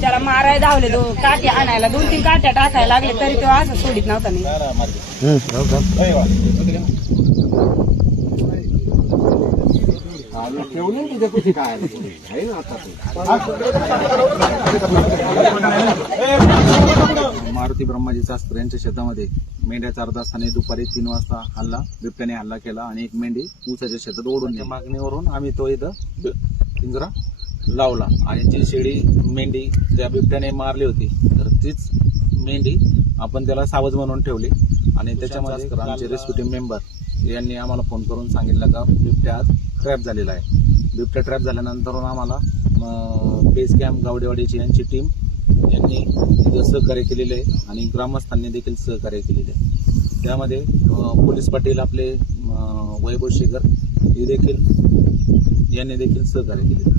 त्याला मारायला धावले दो काठी आणायला दोन तीन काट्या टाकायला लागले तरी तो असं सोडित नव्हता मी मारुती ब्रह्माजी शास्त्र यांच्या शेतामध्ये मेंढ्या चारत असताना दुपारी तीन वाजता हल्ला बिबट्याने हल्ला केला आणि एक मेंढी ऊसाच्या शेतात ओढून. मागणीवरून आम्ही तो इथं पिंजरा लावला आणि जी शेळी मेंढी त्या बिबट्याने मारली होती तर तीच मेंढी आपण त्याला सावज म्हणून ठेवली. आणि त्याच्यामध्ये आमचे रेस्क्यू टीम मेंबर यांनी आम्हाला फोन करून सांगितलं का बिबट्या आज ट्रॅप झालेला आहे. बिबट्या ट्रॅप झाल्यानंतर आम्हाला बेस कॅम्प गावडेवाडीची यांची टीम यांनी सहकार्य केलेले आहे आणि ग्रामस्थांनी देखील सहकार्य केलेले आहे. त्यामध्ये पोलीस पाटील आपले वैभव शेखर हे देखील यांनी देखील सहकार्य केले